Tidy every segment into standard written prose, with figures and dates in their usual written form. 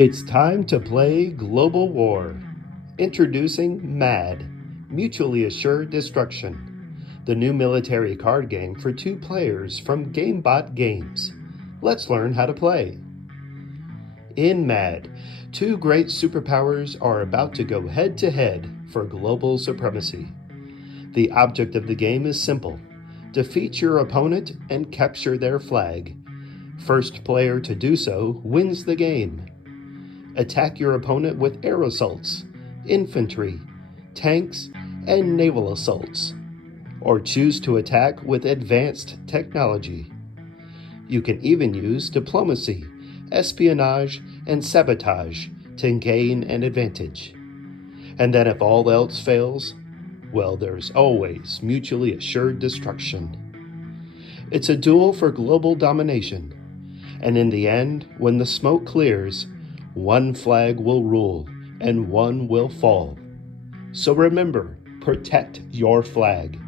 It's time to play Global War. Introducing M.A.D, Mutually Assured Destruction, the new military card game for 2 players from GameBot Games. Let's learn how to play. In M.A.D, 2 great superpowers are about to go head-to-head for global supremacy. The object of the game is simple: defeat your opponent and capture their flag. First player to do so wins the game. Attack your opponent with air assaults, infantry, tanks, and naval assaults, or choose to attack with advanced technology. You can even use diplomacy, espionage, and sabotage to gain an advantage. And then if all else fails, well, there's always mutually assured destruction. It's a duel for global domination, and in the end, when the smoke clears, one flag will rule and one will fall. So remember, protect your flag.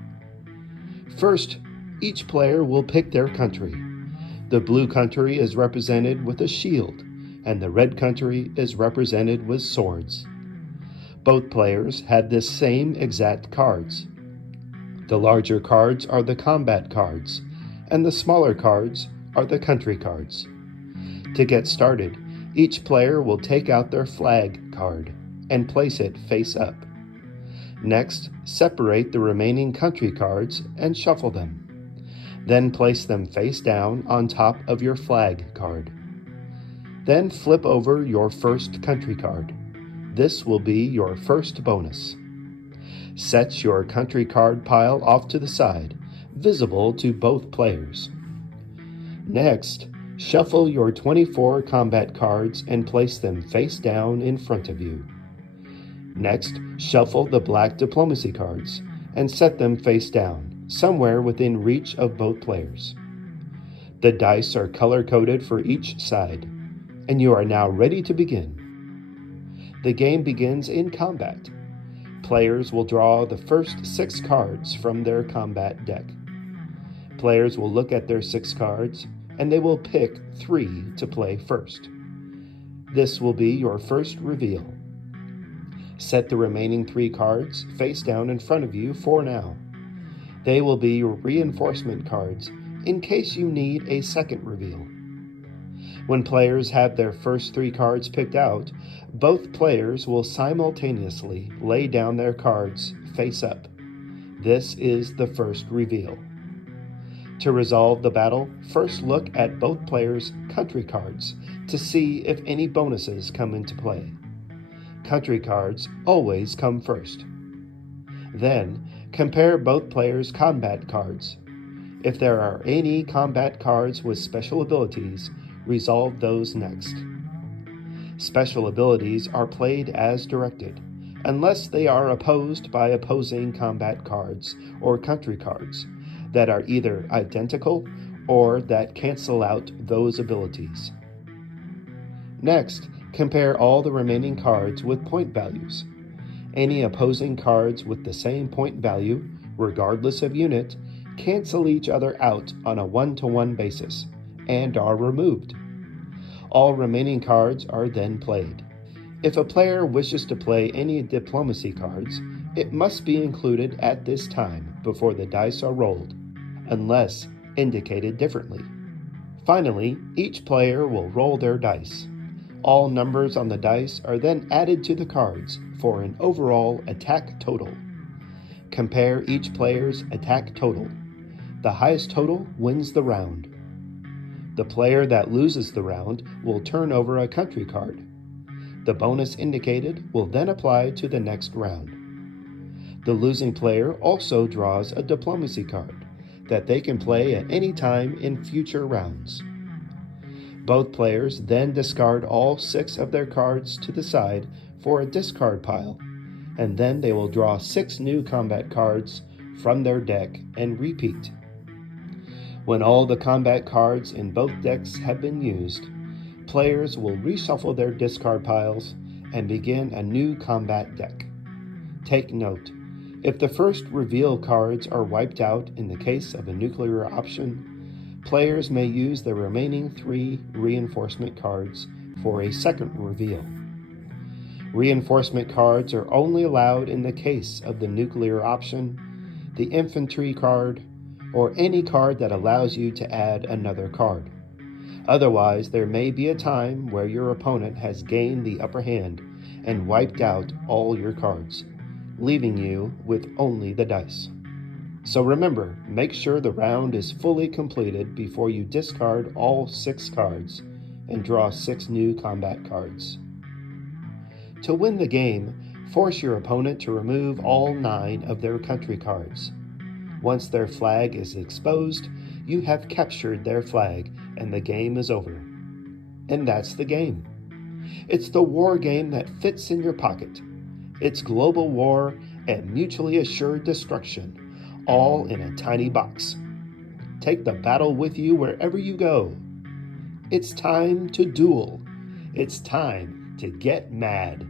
First, each player will pick their country. The blue country is represented with a shield, and the red country is represented with swords. Both players have the same exact cards. The larger cards are the combat cards, and the smaller cards are the country cards. To get started, each player will take out their flag card and place it face up. Next, separate the remaining country cards and shuffle them. Then place them face down on top of your flag card. Then flip over your first country card. This will be your first bonus. Set your country card pile off to the side, visible to both players. Next, shuffle your 24 combat cards and place them face down in front of you. Next, shuffle the black diplomacy cards and set them face down, somewhere within reach of both players. The dice are color-coded for each side, and you are now ready to begin. The game begins in combat. Players will draw the first 6 cards from their combat deck. Players will look at their 6 cards, and they will pick 3 to play first. This will be your first reveal. Set the remaining 3 cards face down in front of you for now. They will be your reinforcement cards in case you need a second reveal. When players have their first 3 cards picked out, both players will simultaneously lay down their cards face up. This is the first reveal. To resolve the battle, first look at both players' country cards to see if any bonuses come into play. Country cards always come first. Then, compare both players' combat cards. If there are any combat cards with special abilities, resolve those next. Special abilities are played as directed, unless they are opposed by opposing combat cards or country cards that are either identical or that cancel out those abilities. Next, compare all the remaining cards with point values. Any opposing cards with the same point value, regardless of unit, cancel each other out on a 1-to-1 basis and are removed. All remaining cards are then played. If a player wishes to play any diplomacy cards, it must be included at this time before the dice are rolled, unless indicated differently. Finally, each player will roll their dice. All numbers on the dice are then added to the cards for an overall attack total. Compare each player's attack total. The highest total wins the round. The player that loses the round will turn over a country card. The bonus indicated will then apply to the next round. The losing player also draws a diplomacy card that they can play at any time in future rounds. Both players then discard all 6 of their cards to the side for a discard pile, and then they will draw 6 new combat cards from their deck and repeat. When all the combat cards in both decks have been used, players will reshuffle their discard piles and begin a new combat deck. Take note, if the first reveal cards are wiped out in the case of a nuclear option, players may use the remaining 3 reinforcement cards for a second reveal. Reinforcement cards are only allowed in the case of the nuclear option, the infantry card, or any card that allows you to add another card. Otherwise, there may be a time where your opponent has gained the upper hand and wiped out all your cards, leaving you with only the dice. So remember, make sure the round is fully completed before you discard all 6 cards and draw 6 new combat cards. To win the game, force your opponent to remove all 9 of their country cards. Once their flag is exposed, you have captured their flag and the game is over. And that's the game. It's the war game that fits in your pocket. It's global war and mutually assured destruction, all in a tiny box. Take the battle with you wherever you go. It's time to duel. It's time to get mad.